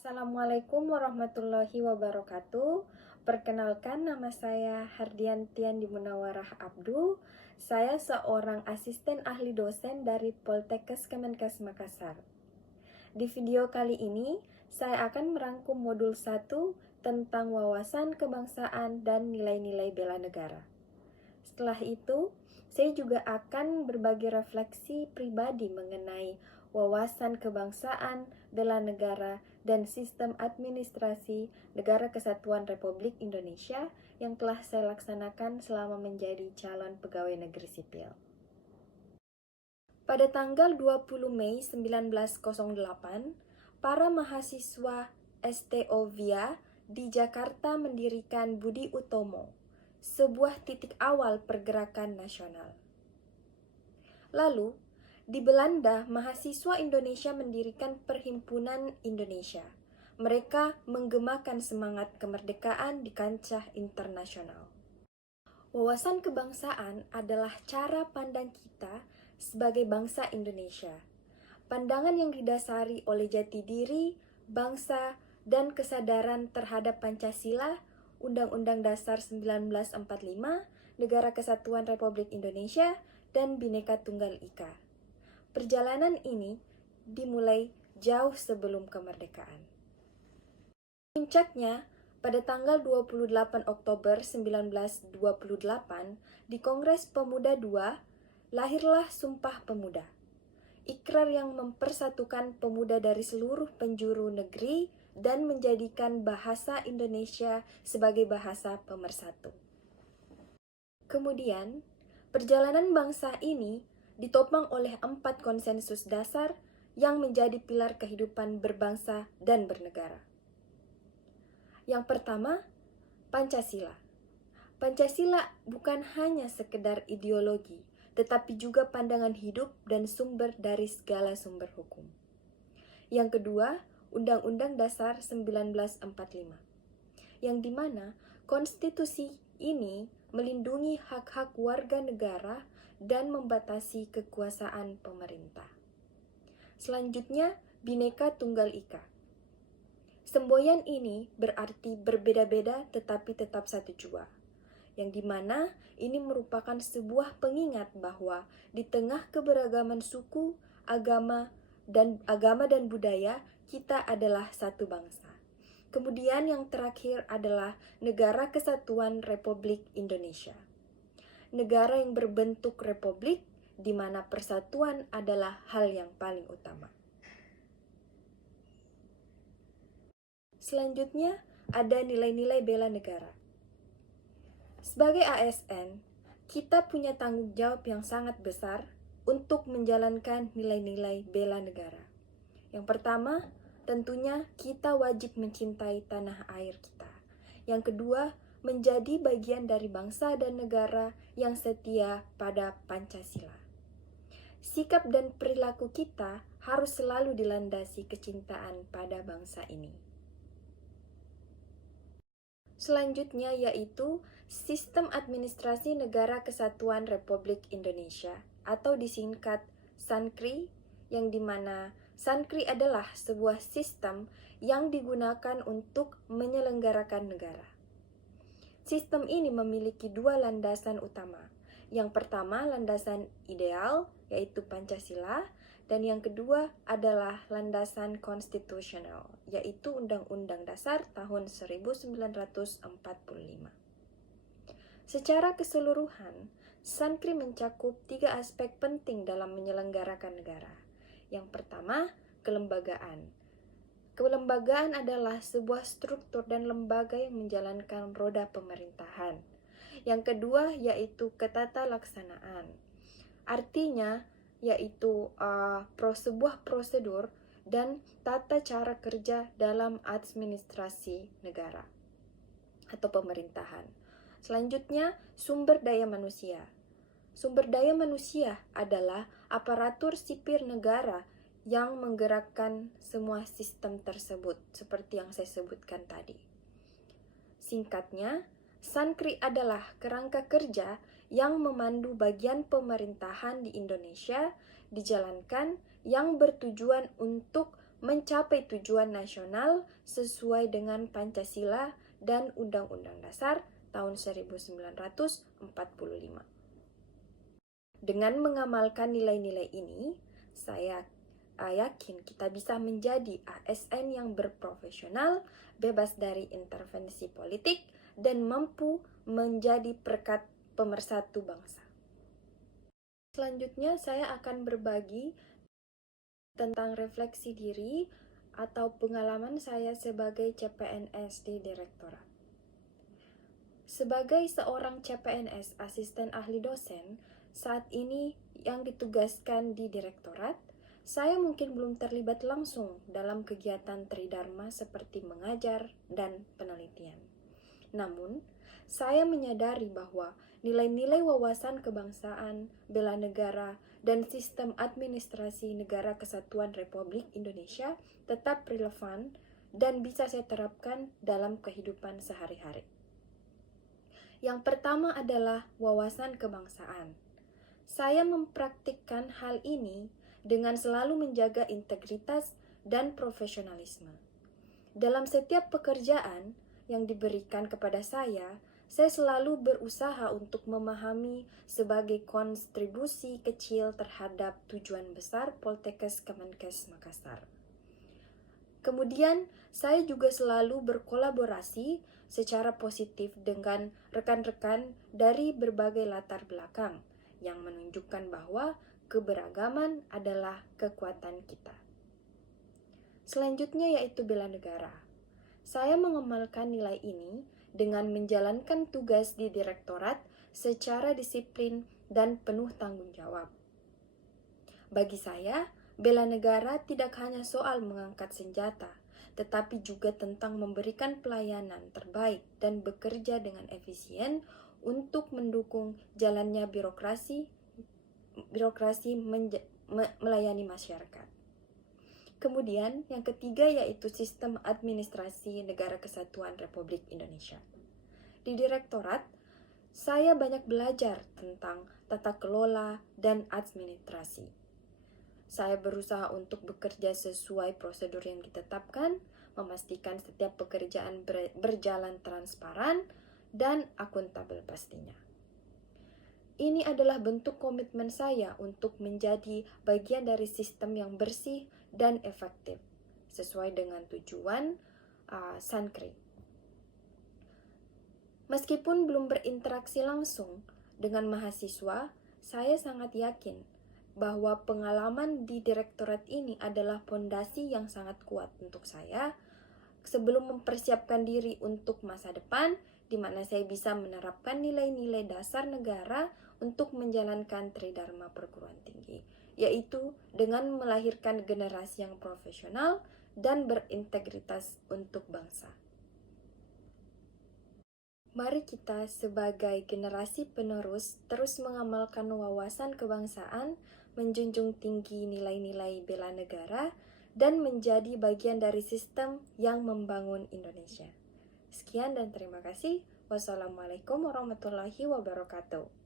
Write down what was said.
Assalamualaikum warahmatullahi wabarakatuh. Perkenalkan, nama saya Hardiantian Dimunawarah Abdu. Saya seorang asisten ahli dosen dari Poltekkes Kemenkes Makassar. Di video kali ini, saya akan merangkum modul 1 tentang wawasan kebangsaan dan nilai-nilai bela negara. Setelah itu, saya juga akan berbagi refleksi pribadi mengenai wawasan kebangsaan, bela negara, dan sistem administrasi Negara Kesatuan Republik Indonesia yang telah saya laksanakan selama menjadi calon pegawai negeri sipil. Pada tanggal 20 Mei 1908, para mahasiswa STOVIA di Jakarta mendirikan Budi Utomo, sebuah titik awal pergerakan nasional. Lalu, di Belanda, mahasiswa Indonesia mendirikan Perhimpunan Indonesia. Mereka menggemakan semangat kemerdekaan di kancah internasional. Wawasan kebangsaan adalah cara pandang kita sebagai bangsa Indonesia. Pandangan yang didasari oleh jati diri, bangsa, dan kesadaran terhadap Pancasila, Undang-Undang Dasar 1945, Negara Kesatuan Republik Indonesia, dan Bhinneka Tunggal Ika. Perjalanan ini dimulai jauh sebelum kemerdekaan. Puncaknya, pada tanggal 28 Oktober 1928, di Kongres Pemuda II, lahirlah Sumpah Pemuda. Ikrar yang mempersatukan pemuda dari seluruh penjuru negeri dan menjadikan bahasa Indonesia sebagai bahasa pemersatu. Kemudian, perjalanan bangsa ini ditopang oleh 4 konsensus dasar yang menjadi pilar kehidupan berbangsa dan bernegara. Yang pertama, Pancasila. Pancasila bukan hanya sekedar ideologi, tetapi juga pandangan hidup dan sumber dari segala sumber hukum. Yang kedua, Undang-Undang Dasar 1945, yang dimana konstitusi ini melindungi hak-hak warga negara dan membatasi kekuasaan pemerintah. Selanjutnya, Bhinneka Tunggal Ika. Semboyan ini berarti berbeda-beda tetapi tetap satu jua, yang dimana ini merupakan sebuah pengingat bahwa di tengah keberagaman suku, agama dan budaya, kita adalah satu bangsa. Kemudian yang terakhir adalah Negara Kesatuan Republik Indonesia. Negara yang berbentuk republik, di mana persatuan adalah hal yang paling utama. Selanjutnya, ada nilai-nilai bela negara. Sebagai ASN, kita punya tanggung jawab yang sangat besar untuk menjalankan nilai-nilai bela negara. Yang pertama, tentunya kita wajib mencintai tanah air kita. Yang kedua, menjadi bagian dari bangsa dan negara yang setia pada Pancasila. Sikap dan perilaku kita harus selalu dilandasi kecintaan pada bangsa ini. Selanjutnya yaitu Sistem Administrasi Negara Kesatuan Republik Indonesia atau disingkat SANKRI, yang dimana SANKRI adalah sebuah sistem yang digunakan untuk menyelenggarakan negara. Sistem ini memiliki 2 landasan utama. Yang pertama, landasan ideal, yaitu Pancasila, dan yang kedua adalah landasan konstitusional, yaitu Undang-Undang Dasar tahun 1945. Secara keseluruhan, SANKRI mencakup 3 aspek penting dalam menyelenggarakan negara. Yang pertama, kelembagaan. Kelembagaan adalah sebuah struktur dan lembaga yang menjalankan roda pemerintahan. Yang kedua yaitu ketatalaksanaan. Artinya yaitu sebuah prosedur dan tata cara kerja dalam administrasi negara atau pemerintahan. Selanjutnya, sumber daya manusia. Sumber daya manusia adalah aparatur sipil negara yang menggerakkan semua sistem tersebut, seperti yang saya sebutkan tadi. Singkatnya, SANKRI adalah kerangka kerja yang memandu bagian pemerintahan di Indonesia dijalankan yang bertujuan untuk mencapai tujuan nasional sesuai dengan Pancasila dan Undang-Undang Dasar tahun 1945. Dengan mengamalkan nilai-nilai ini, saya yakin kita bisa menjadi ASN yang berprofesional, bebas dari intervensi politik, dan mampu menjadi perekat pemersatu bangsa. Selanjutnya, saya akan berbagi tentang refleksi diri atau pengalaman saya sebagai CPNS di Direktorat. Sebagai seorang CPNS asisten ahli dosen, saat ini yang ditugaskan di Direktorat, saya mungkin belum terlibat langsung dalam kegiatan Tridharma seperti mengajar dan penelitian. Namun, saya menyadari bahwa nilai-nilai wawasan kebangsaan, bela negara, dan sistem administrasi Negara Kesatuan Republik Indonesia tetap relevan dan bisa saya terapkan dalam kehidupan sehari-hari. Yang pertama adalah wawasan kebangsaan. Saya mempraktikkan hal ini dengan selalu menjaga integritas dan profesionalisme. Dalam setiap pekerjaan yang diberikan kepada saya selalu berusaha untuk memahami sebagai kontribusi kecil terhadap tujuan besar Poltekkes Kemenkes Makassar. Kemudian, saya juga selalu berkolaborasi secara positif dengan rekan-rekan dari berbagai latar belakang yang menunjukkan bahwa keberagaman adalah kekuatan kita. Selanjutnya yaitu bela negara. Saya mengamalkan nilai ini dengan menjalankan tugas di Direktorat secara disiplin dan penuh tanggung jawab. Bagi saya, bela negara tidak hanya soal mengangkat senjata, tetapi juga tentang memberikan pelayanan terbaik dan bekerja dengan efisien untuk mendukung jalannya birokrasi melayani masyarakat. Kemudian, yang ketiga yaitu sistem administrasi Negara Kesatuan Republik Indonesia. Di Direktorat, saya banyak belajar tentang tata kelola dan administrasi. Saya berusaha untuk bekerja sesuai prosedur yang ditetapkan, memastikan setiap pekerjaan berjalan transparan dan akuntabel pastinya. Ini adalah bentuk komitmen saya untuk menjadi bagian dari sistem yang bersih dan efektif, sesuai dengan tujuan Sankri. Meskipun belum berinteraksi langsung dengan mahasiswa, saya sangat yakin bahwa pengalaman di Direktorat ini adalah fondasi yang sangat kuat untuk saya sebelum mempersiapkan diri untuk masa depan, di mana saya bisa menerapkan nilai-nilai dasar negara untuk menjalankan Tridharma perguruan tinggi, yaitu dengan melahirkan generasi yang profesional dan berintegritas untuk bangsa. Mari kita sebagai generasi penerus terus mengamalkan wawasan kebangsaan, menjunjung tinggi nilai-nilai bela negara, dan menjadi bagian dari sistem yang membangun Indonesia. Sekian dan terima kasih. Wassalamualaikum warahmatullahi wabarakatuh.